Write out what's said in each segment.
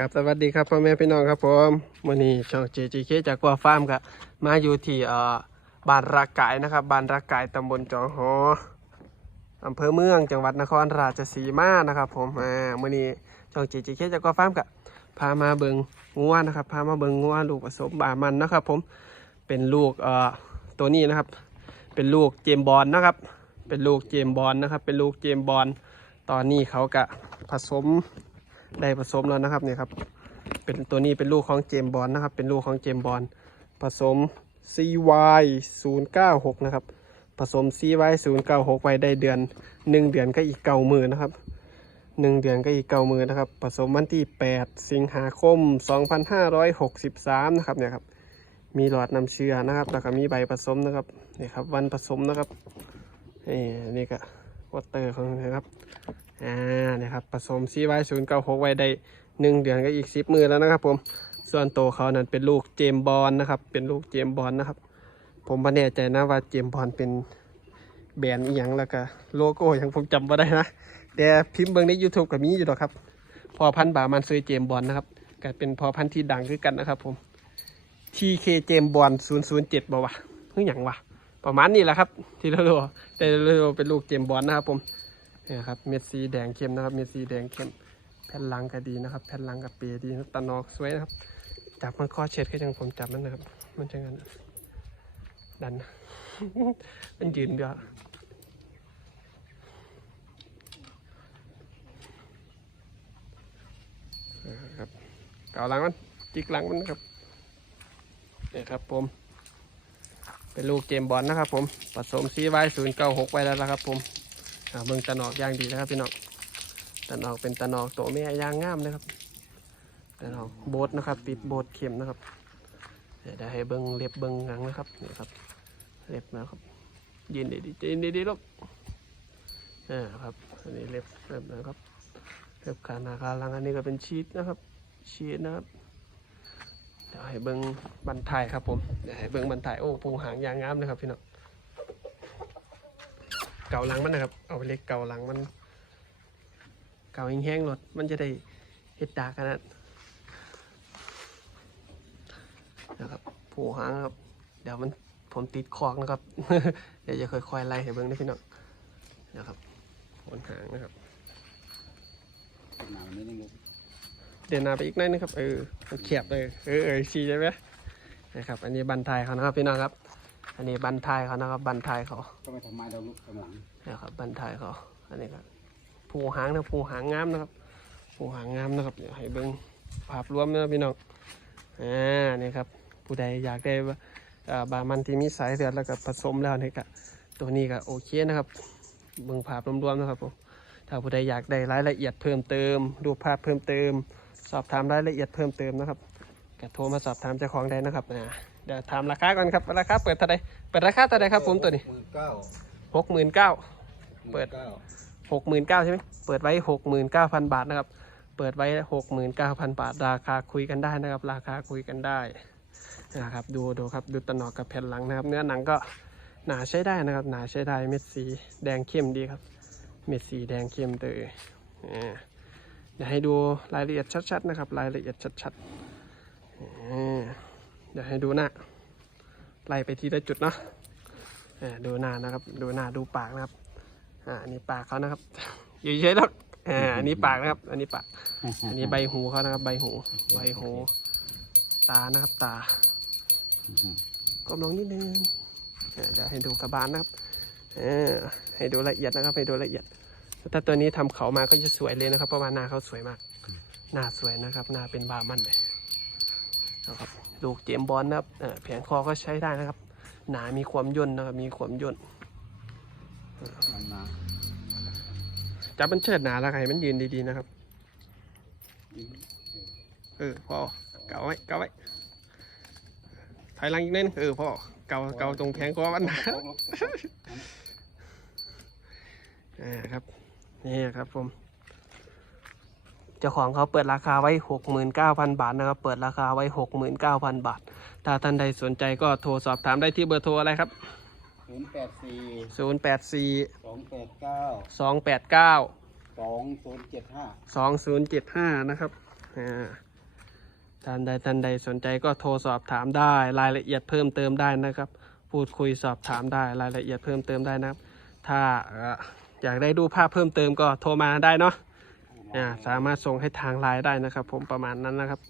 ครับสวัสดีครับพ่อแม่พี่น้องครับผมวันนี้ช่อง JGK จากกัวฟาร์มครับมาอยู่ที่เอ่อบ้านรักไก่นะครับบ้านรักไก่ตำบลจองหออำเภอเมืองจังหวัดนครราชสีมานะครับผมอ่าวันนี้ช่อง JGK จากกัวฟาร์มกับพามาเบิงงัวนะครับพามาเบิงงัวลูกผสมบามันนะครับ ผมเป็นลูกเอ่อตัวนี้นะครับ เป็นลูกเจมบอลนะครับ เป็นลูกเจมบอลนะครับ เป็นลูกเจมบอลตอนนี้เขากะผสม ได้ผสมแล้วนะครับเนี่ยครับเป็นตัวนี้เป็นลูกของเจมบอลนะครับ เป็นลูกของเจมบอลผสม CY 0 9 6นะครับผสม CY 0 9 6ไว้ได้เดือน 1 เดือนก็อีกเก่ามือนะครับ 1 เดือนก็อีกเก่ามือนะครับ ผสมวันที่ 8 สิงหาคม 2563 นะครับเนี่ยครับมีหลอดน้ำเชื้อนะครับ แล้วก็มีใบผสมนะครับนี่ครับ วันผสมนะครับนี่นี่ก็วอเตอร์ของนะครับ อ่าเนี่ยครับผสมซีไว้ศูนย์เก้าหกไว้ได้หนึ่งเดือนก็อีกสิบมือแล้วนะครับผมส่วนโตวเขานั้นเป็นลูกเจมบอลนะครับ เป็นลูกเจมบอลนะครับ ผมไม่แน่ใจนะว่าเจมบอลเป็นแบรนด์อีหยังแล้วก็โลโก้อยังผมจำไม่ได้นะแต่พิมพ์เบิ่งใน YouTube ก็มีอยู่หรอกครับ พอพันบามันซื้อเจมบอลนะครับก็เป็นพอพันที่ดังคือกันนะครับผม TK เจมบอล007บ่วะเพิ่งหยังวะประมาณนี้แหละครับ ที่เรารู้แต่เราเป็นลูกเจมบอลนะครับผม เนี่ยครับเม็ดสีแดงเข้มนะครับ เม็ดสีแดงเข้มแผ่นลังก็ดีนะครับ แผ่นลังกับเปรดีตะนอกสวยนะครับ จับมันข้อเช็ดก็ยังผมจับมันนะครับ มันจะงั้นดัน มันยืนเดียวอ่าครับเกาลังมันจิกลังมันนะครับเนี่ยครับผม เป็นลูกเจมบอลนะครับผม ผสมซีไว้ศูนย์เก้าหกไว้แล้วนะครับผม เบิ่งตะนอกย่างดีนะครับพี่น้องตะนอกเป็นตะนอกตัวแม่ย่างงามนะครับตะนอกโบดนะครับ ติดโบดเข็มนะครับเดี๋ยวได้ให้เบิ่งเล็บเบิ่งหนังนะครับนี่ครับ เล็บนะครับยืนดีๆยืนดีๆลูกอ่าครับอันนี้เล็บเล็บนะครับเล็บขาหนาขาลังอันนี้ก็เป็นชีสนะครับชีสนะครับเดี๋ยวให้เบิ่งบันทายครับผมเดี๋ยวให้เบิ่งบันทายโอ้ปูหางยางงามนะครับพี่น้อง เกาหลังมันนะครับ เอาไปเล็กเกาหลังมัน เกาแห้งๆรถมันจะได้เฮ็ดดาขนาดนะครับผูหางครับ เดี๋ยวมันผมติดคอกนะครับ เดี๋ยวจะค่อยๆไล่ให้เบิ้งนะพี่น้องนะครับผลหางนะครับหนาวนิดนึงลูกเดินหน้าไปอีกหน่อยนะครับเออมันเขียบเลยเออเออชีใช่ไหมนะครับ อันนี้บันทายเขานะครับพี่น้องครับ อันนี้บันทายเขานะครับ บันทายเขาก็ไปทำไมเราลูกกำลังนะครับ บันทายเขา อันนี้ครับผูหางนะผูหางงามนะครับผูหางงามนะครับเดี๋ยวให้เบิ้งภาพรวมนะพี่น้อง อ่า นี่ครับ ผู้ใดอยากได้ว่าเอ่อบามันที่มีสายเลือดแล้วก็ผสมแล้วนี่ก็ตัวนี้ก็โอเคนะครับ เบิ้งภาพรวมๆนะครับผม ถ้าผู้ใดอยากได้รายละเอียดเพิ่มเติมดูภาพเพิ่มเติม สอบถามรายละเอียดเพิ่มเติมนะครับก็โทรมาสอบถามเจ้าของได้นะครับอ่า เดี๋ยวถามราคาก่อนครับราคาเปิดเท่าไหรเปิดราคาเท่าไหรครับผมตัวนี้หมื่นเก้าหกหมื่นเก้าเปิดเก้าหกหมื่นเก้าใช่ไหมเปิดไว้หกหมื่นเก้าพันบาทนะครับ เปิดไว้หกหมื่นเก้าพันบาท ราคาคุยกันได้นะครับ ราคาคุยกันได้นะครับ ดูดูครับดูตะหนอกกับแผ่นหลังนะครับ เนื้อหนังก็หนาใช้ได้นะครับ หนาใช้ได้เม็ดสีแดงเข้มดีครับ เม็ดสีแดงเข้มเตยอ่าเดี๋ยวให้ดูรายละเอียดชัดๆนะครับ รายละเอียดชัดๆอ่า เดี๋ยวให้ดูหน้า ไล่ไปทีละจุดเนาะดูหน้านะครับ ดูหน้าดูปากนะครับ อ่าอันนี้ปากเขานะครับ อยู่เฉยๆแล้วอ่าอันนี้ปากนะครับ อันนี้ปาก อันนี้ใบหูเขานะครับ ใบหู ใบหู ตานะครับ ตาก้มลงนิดนึงเดี๋ยวให้ดูกระบาลนะครับอให้ดูละเอียดนะครับ ให้ดูละเอียด ถ้าตัวนี้ทำเขามาก็จะสวยเลยนะครับ เพราะว่าหน้าเขาสวยมาก หน้าสวยนะครับ หน้าเป็นบามันเลยนะครับ ลูกเจมบอลนะครับแผงคอก็ใช้ได้นะครับ หนามีความย่นนะครับมีความย่นจับมันเชิดหนาแล้วไงมันยืนดีๆนะครับเออพ่อเกาไว้เกาไว้ถอยหลังอีกนิดนึงเออพ่อเกาเกาตรงแผงคอมันหนาอ่าครับนี่ครับผม เจ้าของเขาเปิดราคาไว้หกหมื่นเก้าพันบาทนะครับ เปิดราคาไว้หกหมื่นเก้าพันบาท ถ้าท่านใดสนใจก็โทรสอบถามได้ที่เบอร์โทรอะไรครับ ศูนย์แปดสี่ศูนย์แปดสี่สองแปดเก้าสองแปดเก้าสองศูนย์เจ็ดห้า สองศูนย์เจ็ดห้านะครับอ่าท่านใดท่านใดสนใจก็โทรสอบถามได้ รายละเอียดเพิ่มเติมได้นะครับ พูดคุยสอบถามได้ รายละเอียดเพิ่มเติมได้นะครับ ถ้าเอ่ออยากได้ดูภาพเพิ่มเติมก็โทรมาได้เนาะ อ่าสามารถส่งให้ทางไลน์ได้นะครับ ผมประมาณนั้นนะครับ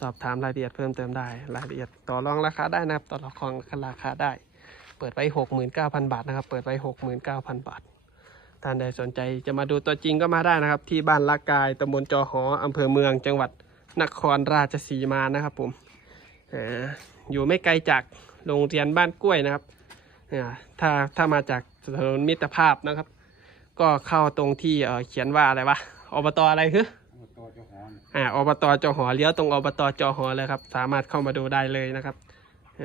สอบถามรายละเอียดเพิ่มเติมได้รายละเอียดต่อรองราคาได้นะครับต่อรองราคาได้ เปิดไว้69,000 บาทนะครับ เปิดไว้69,000 บาทท่านใดสนใจจะมาดูตัวจริงก็มาได้นะครับ ที่บ้านละกายตำบลจอหออำเภอเมือง จังหวัดนครราชสีมานะครับผมออยู่ไม่ไกลจากโรงเรียนบ้านกล้วยนะครับถ้าถ้ามาจากถนนมิตรภาพนะครับ ก็เข้าตรงที่เเขียนว่าอะไรวะ อบตอะไรคือตัวเจ้าของอ่าอบตจอหอเลี้ยวตรงอบตจอหอเลยครับ สามารถเข้ามาดูได้เลยนะครับ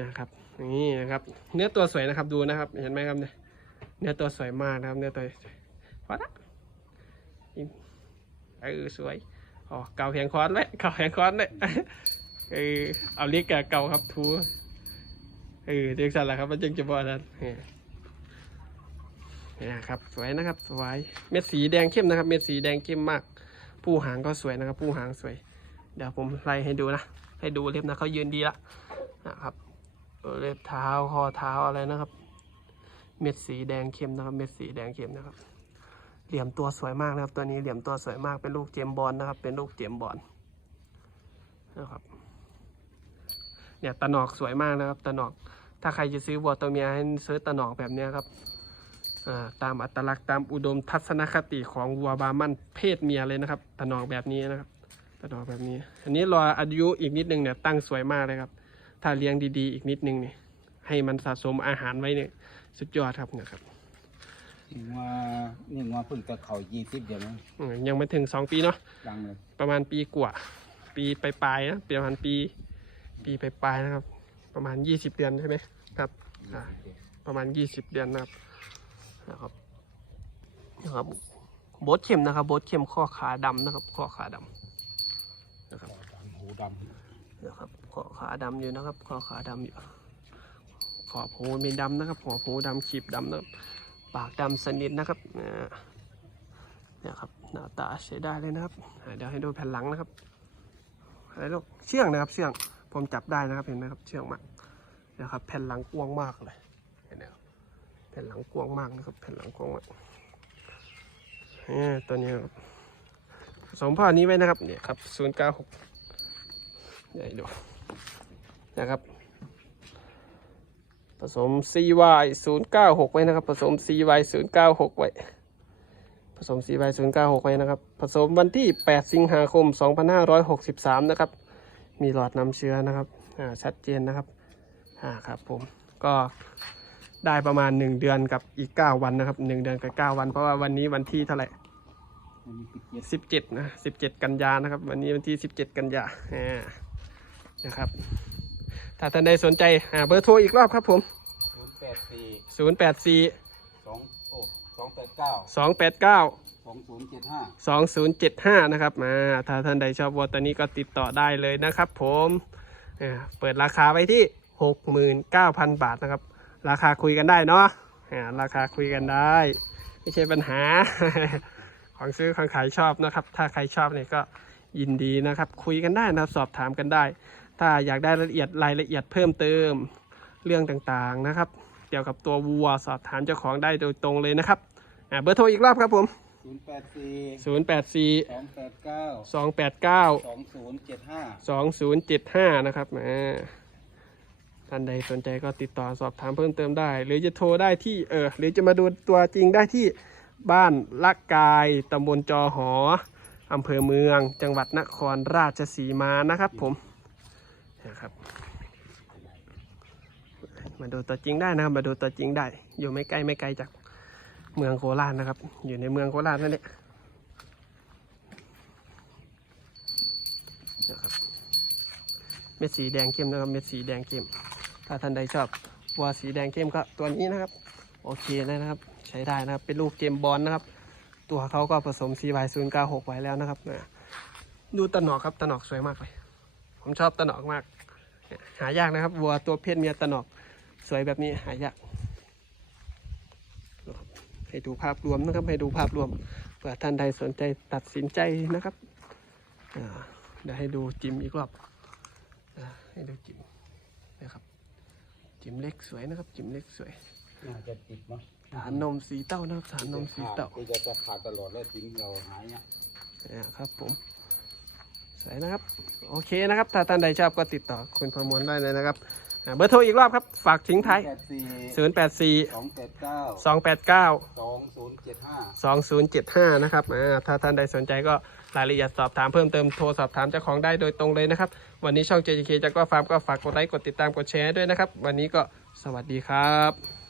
นะครับนี่นะครับ เนื้อตัวสวยนะครับดูนะครับ เห็นไหมครับเนี่ยเนื้อตัวสวยมากนะครับ เนื้อตัวสวยพอละอินเออสวยอ๋อเก่าแขงคอนเลยเก่าแขงคอนเลยเออเอาเลียกแกเก่าครับทูเออเด็กสันแหละครับมันจึงจะบอกนั้นเออเนี่ยครับ สวยนะครับ สวย เม็ดสีแดงเข้มนะครับ เม็ดสีแดงเข้มมาก ผู้หางก็สวยนะครับ ผู้หางสวย เดี๋ยวผมไล่ให้ดูนะ ให้ดูเล็บนะเขายืนดีละนะครับ เล็บเท้า คอเท้าอะไรนะครับ เม็ดสีแดงเข้มนะครับ เม็ดสีแดงเข้มนะครับ เหลี่ยมตัวสวยมากนะครับ ตัวนี้เหลี่ยมตัวสวยมาก เป็นลูกเจมบอลนะครับ เป็นลูกเจมบอลนะครับ เนี่ยตะหนอกสวยมากนะครับ ตะหนอก ถ้าใครจะซื้อวัวตัวเมียให้ซื้อตะหนอกแบบนี้ครับ ตามอัตลักษณ์ตามอุดมทัศนคติของวัวบาร์มันเพศเมียเลยนะครับตะนอกแบบนี้นะครับตะนอกแบบนี้ อันนี้รออายุอีกนิดนึงเนี่ยตั้งสวยมากเลยครับ ถ้าเลี้ยงดีๆ อีกนิดนึงเนี่ยให้มันสะสมอาหารไว้เนี่ยสุดยอดครับนะครับนี่ว่านี่ว่าเพิ่งจะเข่ายี่สิบเดียวนะอืมยังไม่ถึงสองปีเนาะดังเลยประมาณปีกว่า ปีปลายๆนะประมาณปี ปีปลายๆนะครับ ประมาณยี่สิบเดือนใช่ไหมครับอ่าประมาณ20เดือนนะครับ นะครับนะครับโบทเข็มนะครับโบทเข็มข้อขาดำนะครับข้อขาดำนะครับหูดนะครับข้อขาดำอยู่นะครับ ข้อขาดำอยู่ขอบหูมีดำนะครับขอบหูดำขีบดำนะครับ ปากดำสนิทนะครับเนี่ยครับหน้าตาใช้ได้เลยนะครับเดี๋ยวให้ดูแผ่นหลังนะครับอะไรลูกเชื่องนะครับเชื่องผมจับได้นะครับเห็นไหมครับเชื่องมากนะครับแผ่นหลังกว้างมากเลย เห็นไหมครับ แผ่นหลังกว้างมากนะครับ แผ่นหลังกว้างมากเนี่ยตัวนี้ครับผสมพ่อนี้ไว้นะครับเนี่ยครับศูนย์เก้าหกใหญ่ดูนะครับ ผสม CY ศูนย์เก้าหกไว้นะครับ ผสม CY ศูนย์เก้าหกไว้ ผสม CY ศูนย์เก้าหกไว้นะครับ ผสมวันที่ 8 สิงหาคม 2563 นะครับ มีหลอดนำเชื้อนะครับ อ่า ชัดเจนนะครับ อ่า ครับผม ก็ ได้ประมาณ1เดือนกับอีก9วันนะครับ1เดือนกับ9วัน เพราะว่าวันนี้วันที่เท่าไหร่ำมันมีปิดเย็ด17นะ17กันยานะครับ วันนี้วันที่17กันยาอ่านะครับ ถ้าท่านใดสนใจหาเบอร์โทรอีกรอบครับผมศูนย์แปดสี่084สองโอ้สองแปดเก้า289สองศูนย์เจ็ดห้า2075 นะครับมาถ้าท่านใดชอบวัวตัวนี้ก็ติดต่อได้เลยนะครับผมอ่าเปิดราคาไว้ที่ 69,000 บาทนะครับ ราคาคุยกันได้เนาะอ่าราคาคุยกันได้ ไม่ใช่ปัญหา ของซื้อของขายชอบนะครับ ถ้าใครชอบเนี่ยก็ยินดีนะครับ คุยกันได้นะครับสอบถามกันได้ ถ้าอยากได้รายละเอียดรายละเอียดเพิ่มเติมเรื่องต่างๆนะครับ เกี่ยวกับตัววัวสอบถามเจ้าของได้โดยตรงเลยนะครับอ่าเบอร์โทรอีกรอบครับผมศูนย์แปดสี่084สองแปดเก้าสองแปดเก้าสองศูนย์เจ็ดห้าสองศูนย์เจ็ดห้านะครับอ่า ท่านใดสนใจก็ติดต่อสอบถามเพิ่มเติมได้ หรือจะโทรได้ที่เออหรือจะมาดูตัวจริงได้ที่บ้านละกายตำบลจอหออำเภอเมือง จังหวัดนครราชสีมานะครับผมนะครับมาดูตัวจริงได้นะครับมาดูตัวจริงได้ อยู่ไม่ไกลไม่ไกลจากเมืองโคราชนะครับ อยู่ในเมืองโคราชนั่นแหละนะครับเม็ดสีแดงเข้มนะครับเม็ดสีแดงเข้ม ถ้าท่านใดชอบวัวสีแดงเข้มก็ตัวนี้นะครับ โอเคนะครับ ใช้ได้นะครับ เป็นลูกเกมบอลนะครับ ตัวเขาก็ผสม CY 0 9 6 ไว้แล้วนะครับนะดูตะหนอกครับตะหนอกสวยมากเลย ผมชอบตะหนอกมาก หายากนะครับ วัวตัวเพศเมียตะหนอกสวยแบบนี้หายากให้ดูภาพรวมนะครับให้ดูภาพรวมเผื่อท่านใดสนใจตัดสินใจนะครับเดี๋ยวให้ดูจิมอีกรอบให้ดูจิม จิ๋มเล็กสวยนะครับ จิ๋มเล็กสวยน่าจะติดมั้งฐานนมสีเต้านะครับฐานนมสีเต้าคือจะจะขาดตลอดแล้วจิ้มเราหายเนี่ยนะครับผมสวยนะครับ โอเคนะครับ ถ้าท่านใดชอบก็ติดต่อคุณประมวลได้เลยนะครับ อ่าเบอร์โทรอีกรอบครับ ฝากทิ้งท้ายแปดสี่084สองแปดเก้า289สองศูนย์เจ็ดห้า 2075 นะครับอ่าถ้าท่านใดสนใจก็รายละเอียดสอบถามเพิ่มเติมโทรสอบถามเจ้าของได้โดยตรงเลยนะครับ วันนี้ช่อง JJK จากก็ฟาร์มก็ฝากกดไลค์กดติดตามกดแชร์ด้วยนะครับ วันนี้ก็สวัสดีครับ